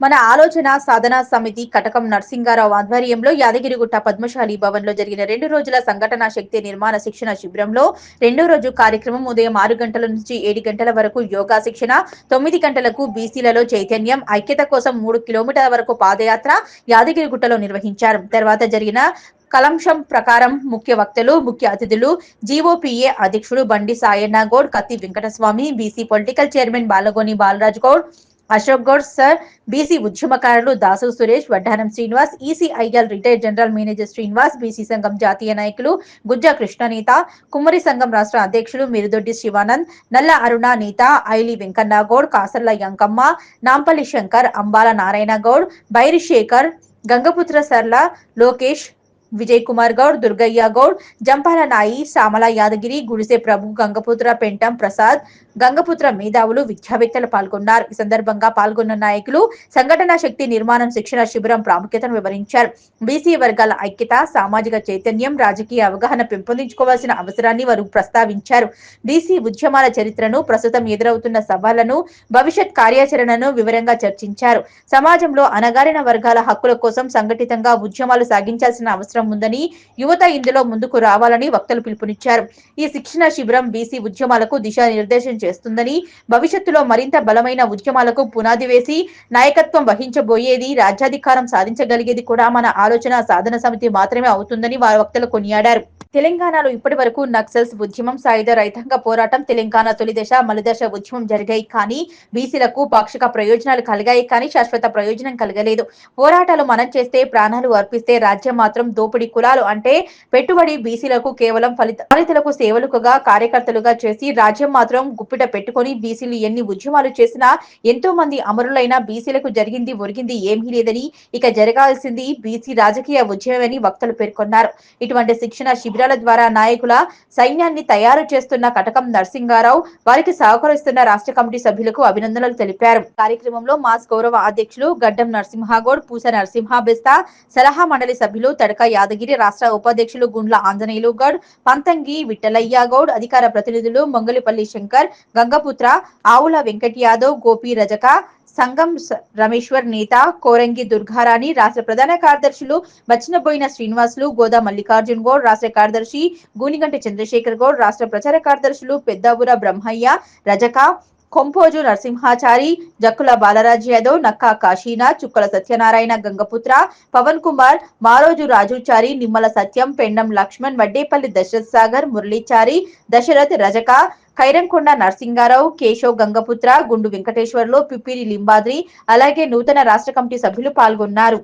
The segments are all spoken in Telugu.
మన ఆలోచన సాధన సమితి కటకం నరసింగారావు ఆధ్వర్యంలో యాదగిరిగుట్ట పద్మశాలి భవన్ లో జరిగిన 2 రోజుల సంఘటన శక్తి నిర్మాణ శిక్షణ శిబిరంలో రెండో రోజు కార్యక్రమం ఉదయం 6 గంటల నుంచి 7 గంటల వరకు యోగా శిక్షణ, 9 గంటలకు బీసీలలో చైతన్యం, ఐక్యత కోసం 3 కిలోమీటర్ల వరకు పాదయాత్ర యాదగిరిగుట్టలో నిర్వహించారు. తర్వాత జరిగిన కలంశం ప్రకారం ముఖ్య వక్తలు, ముఖ్య అతిథులు, జీఓపీఏ అధ్యక్షుడు బండి Sayanna Goud, Katti Venkataswamy, BC political chairman Balagoni Balaraj Goud, Ashok Goud sir, BC ఉద్యమకారులు Dasu Suresh, Vaddanam Srinivas, ECIL retired general manager Srinivas, BC సంఘం జాతీయ నాయకులు గుజ్జ కృష్ణనేత, కుమ్మరి సంఘం రాష్ట్ర అధ్యక్షులు మిరుదొడ్డి శివానంద్, నల్ల అరుణ నేత ఐలి వెంకన్న గౌడ్, కాసర్ల యంకమ్మ, నాంపల్లి శంకర్, అంబాల నారాయణ గౌడ్, బైరి శేఖర్, గంగపుత్ర సర్ల లోకేష్, విజయ్ కుమార్ గౌడ్, దుర్గయ్య గౌడ్, జంపాల నాయి, సామల యాదగిరి, గుడిసె ప్రభు, గంగపుత్ర పెంటం ప్రసాద్, గంగపుత్ర మేధావులు, విద్యావేత్తలు పాల్గొన్నారు. ఈ సందర్భంగా పాల్గొన్న నాయకులు సంఘటన శక్తి నిర్మాణం శిక్షణ శిబిరం ప్రాముఖ్యతను వివరించారు. బీసీ వర్గాల ఐక్యత, సామాజిక చైతన్యం, రాజకీయ అవగాహన పెంపొందించుకోవాల్సిన అవసరాన్ని వారు ప్రస్తావించారు. బీసీ ఉద్యమాల చరిత్రను, ప్రస్తుతం ఎదురవుతున్న సవాళ్లను, భవిష్యత్ కార్యాచరణను వివరంగా చర్చించారు. సమాజంలో అణగారిన వర్గాల హక్కుల కోసం సంఘటితంగా ఉద్యమాలు సాగించాల్సిన అవసరం ఉందని, యువత ఇందులో ముందుకు రావాలని వక్తలు పిలుపునిచ్చారు. ఈ శిక్షణ శిబిరం బీసీ ఉద్యమాలకు దిశానిర్దేశం చేస్తుందని, భవిష్యత్తులో మరింత బలమైన ఉద్యమాలకు పునాది వేసి నాయకత్వం వహించబోయేది, రాజ్యాధికారం సాధించగలిగేది కూడా మన ఆలోచన సాధన సమితి మాత్రమే అవుతుందని వారు వక్తలు కొనియాడారు. తెలంగాణలో ఇప్పటి వరకు నక్సల్స్ ఉద్యమం, సాయుధ రైతాంగ పోరాటం, తెలంగాణ తొలిదశ మలిదశ ఉద్యమం జరిగాయి. కానీ బీసీలకు పాక్షిక ప్రయోజనాలు కలిగాయి కానీ శాశ్వత ప్రయోజనం కలగలేదు. పోరాటాలు మనం చేస్తే, ప్రాణాలు అర్పిస్తే రాజ్యం మాత్రం దోపిడీ కులాలు అంటే పెట్టుబడి బీసీలకు కేవలం ఫలితాలకు సేవలుగా, కార్యకర్తలుగా చేసి రాజ్యం మాత్రం గుప్పిట పెట్టుకొని బీసీలు ఎన్ని ఉద్యమాలు చేసినా, ఎంతో మంది అమరులైన బీసీలకు జరిగింది ఒరిగింది ఏమీ లేదని, ఇక జరగాల్సింది బీసీ రాజకీయ ఉద్యమమని వక్తలు పేర్కొన్నారు. ఇటువంటి శిక్షణ శిబిరాల ద్వారా నాయకుల సైన్యాన్ని తయారు చేస్తున్న కటకం నరసింగారావు వారికి సహకరిస్తున్న రాష్ట్ర కమిటీ సభ్యులకు అభినందనలు తెలిపారు. కార్యక్రమంలో మాస్ గౌరవ అధ్యక్షులు గడ్డం నరసింహగౌడ్, పూస నరసింహ బెస్తా, సలహా మండలి సభ్యులు తడక యాదగిరి, రాష్ట్ర ఉపాధ్యక్షులు గుండ్ల ఆంజనేయులు గౌడ్, పంతంగి విఠలయ్య గౌడ్, అధికార ప్రతినిధులు మంగళపల్లి శంకర్, గంగపుత్ర, ఆవుల వెంకట్ యాదవ్, గోపి రజక, సంగం రమేశ్వర్ నేత, కోరంగి దుర్గారాణి, రాష్ట్ర ప్రధాన కార్యదర్శులు బచ్చినబోయిన శ్రీనివాసులు, గోదా మల్లికార్జున్ గౌడ్, రాష్ట్ర కార్యదర్శి గూనిగంటి చంద్రశేఖర్ గౌడ్, రాష్ట్ర ప్రచార కార్యదర్శులు పెద్దాబుర బ్రహ్మయ్య, రజక, కొంపోజు నరసింహాచారి, జక్కుల బాలరాజ్ యాదవ్, నక్కా కాశీనాథ్, చుక్కల సత్యనారాయణ, గంగపుత్ర, పవన్ కుమార్, మారోజు రాజుచారి, నిమ్మల సత్యం, పెండం లక్ష్మణ్, వడ్డేపల్లి దశరథ్ సాగర్, మురళీచారి, దశరథ్, రజక, ఖైరంకొండ నరసింగారావు, కేశవ్, గంగపుత్ర, గుండు వెంకటేశ్వర్లు, పిప్పిరి లింబాద్రి, అలాగే నూతన రాష్ట్ర కమిటీ సభ్యులు పాల్గొన్నారు.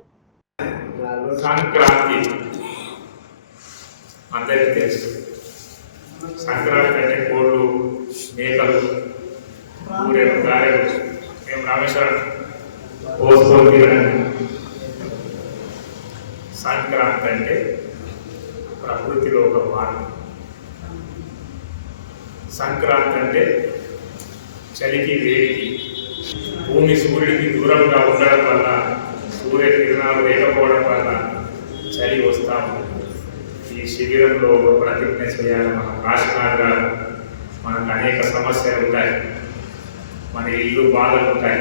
సంక్రాంతి అంటే కోళ్ళు, మేకలు, ఊరేలు, గారెలు, మేము రామేశ్వరం పోసుకొని తినడానికి. సంక్రాంతి అంటే ప్రకృతిలో ఒక మార్పు. సంక్రాంతి అంటే చలికి, వేడికి, భూమి సూర్యుడికి దూరంగా ఉండడం వల్ల, సూర్యకిరణాలు లేకపోవడం వల్ల చలి వస్తాము. ఈ శిబిరంలో ప్రతిజ్ఞ చేయాలి. మన కాశీనాథ్ గారు, మనకు అనేక సమస్యలు ఉంటాయి, మన ఇల్లు బాధలు ఉంటాయి,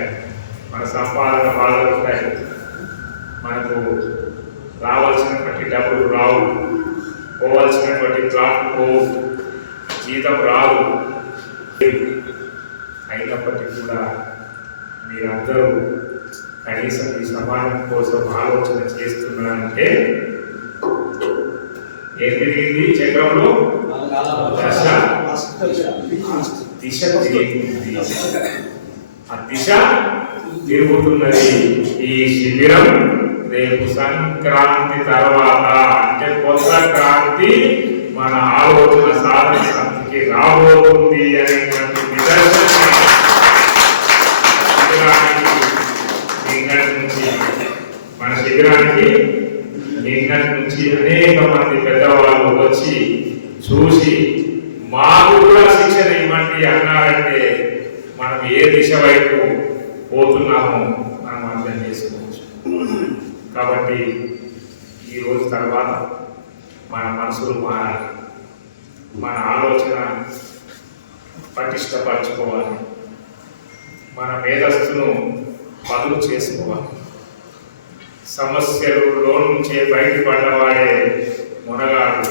మన సంపాదన బాధలు ఉంటాయి, మనకు రావాల్సినటువంటి డబ్బులు రావు, పోవాల్సినటువంటి ప్లాట్లు పోవు, జీతం రాదు. అయినప్పటికీ కూడా మీరందరూ కనీసం ఈ సమాజం కోసం ఆలోచన చేస్తున్నారంటే ఏం తిరిగింది చక్రంలో? దిశ తిరిగింది. ఆ దిశ తిరుగుతున్నది. ఈ శిబిరం రేపు సంక్రాంతి తర్వాత అంటే కొత్త క్రాంతి మన ఆలోచన సాధన సమితికి రాబోతుంది అనేటువంటి మన శిబిరానికి నిన్నటి నుంచి అనేక మంది పెద్దవాళ్ళు వచ్చి చూసి మాకు కూడా శిక్షణ ఇవ్వండి అన్నారంటే మనం ఏ దిశ వైపు పోతున్నామో మనం అర్థం చేసుకోవచ్చు. కాబట్టి ఈరోజు తర్వాత మన మనసులు మారాలి, మన ఆలోచన పటిష్టపరచుకోవాలి, మన మేధస్సును బదులు చేసుకోవాలి. సమస్యలలో నుంచే బయటపడ్డవాడే మునగాడు,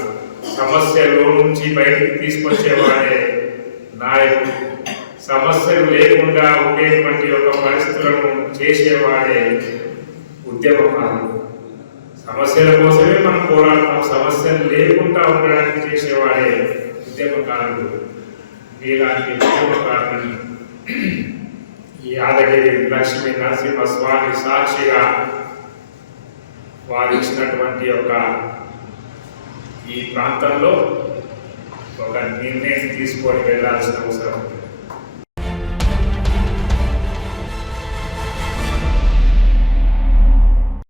సమస్యలో నుంచి బయటికి తీసుకొచ్చేవాడే నాయకుడు, సమస్యలు లేకుండా ఉండేటువంటి ఒక పరిస్థితులను చేసేవాడే ఉద్యమకారుడు. సమస్యల కోసమే మనం పోరాడతాం, సమస్యలు లేకుండా ఉండడానికి చేసేవాడే ఉద్యమకారుడు. ఇలాంటి ఉద్యమకారులని ఈ యాదగిరి లక్ష్మీ నరసింహస్వామి సాక్షిగా వారు ఇచ్చినటువంటి ఒక ఈ ప్రాంతంలో ఒక నిర్ణయం తీసుకొని వెళ్ళాల్సిన అవసరం ఉంది.